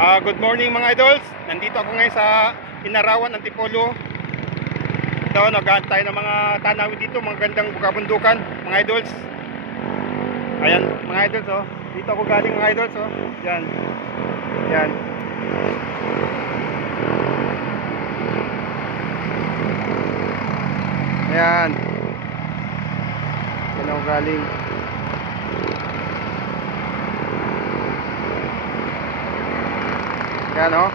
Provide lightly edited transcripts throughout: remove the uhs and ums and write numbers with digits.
Good morning mga idols. Nandito ako ngayon sa Inarawan, Antipolo. Ito, nag-aantay ng mga tanawin dito, mga gandang kabundukan, mga idols. Ayan, mga idols, oh. Dito ako galing, mga idols, oh. Yan. Yan. Ayan. Yan ako galing. Yan, oh.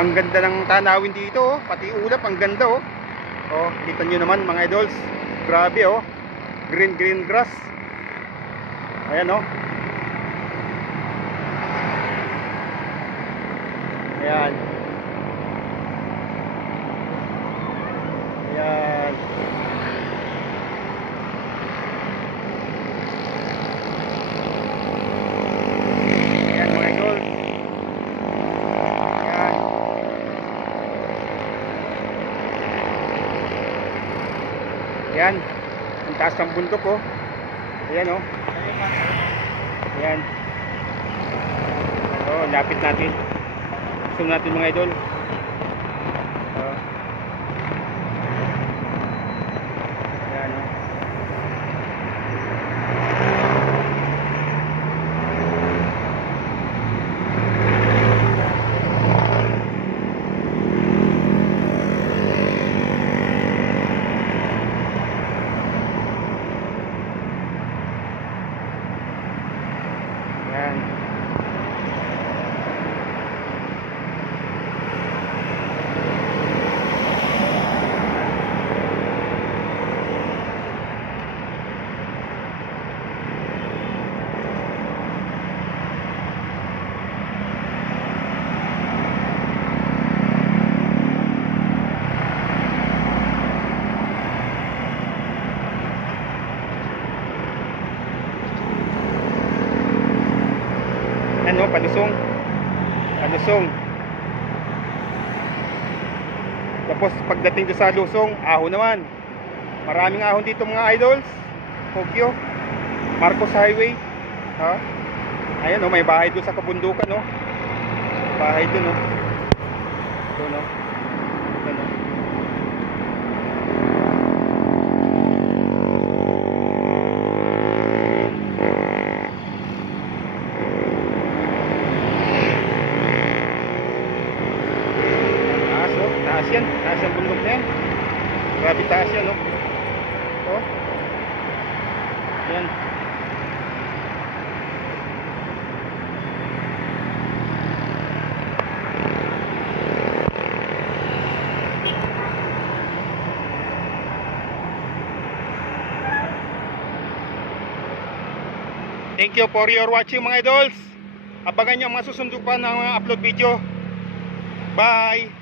Ang ganda ng tanawin dito, oh. Pati ulap, ang ganda, oh. Oh, kita nyo naman mga idols. Grabe, oh. Green grass. Ayan, oh. Ayan. Ayan. Ayan mga idols. Ayan. Ayan. Ang taas ng bundok, oh. Ayan, oh. Ayan. Oh, lapit natin. Zoom natin mga idol. Oh. Ayan, oh. Ayan. Ano, palusong. Tapos pagdating sa lusong, ahon naman. Maraming ahon dito mga idols. Hokyo, Marcos Highway. Ha? Ayan, oh, may bahay doon sa kabundukan, oh. Bahay doon, oh. Doon, oh. Doon, oh. Taas yan, taas yung bundok na yan. Grabe taas yan, oh. Oh. Yan. Thank you for your watching mga idols. Abangan nyo ang mga susunod pa ng mga upload video. Bye!